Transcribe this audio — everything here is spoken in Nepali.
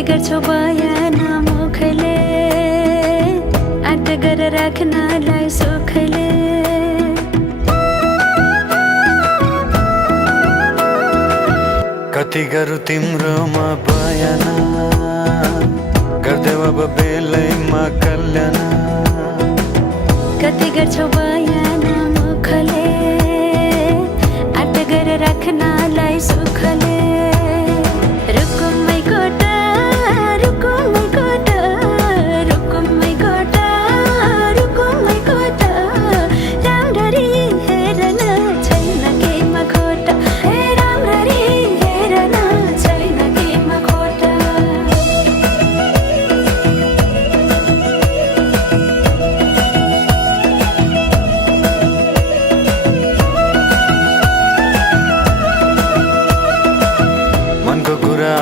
कति गर्छौ बयान मुखले आँट गर राख्नलाई सुखले। कति गरौँ तिम्रोमा बयान गर्दै अब बेलैमा कल्याण। कति गर्छौ बयान मुखले आँट गर राख्नलाई सुखले।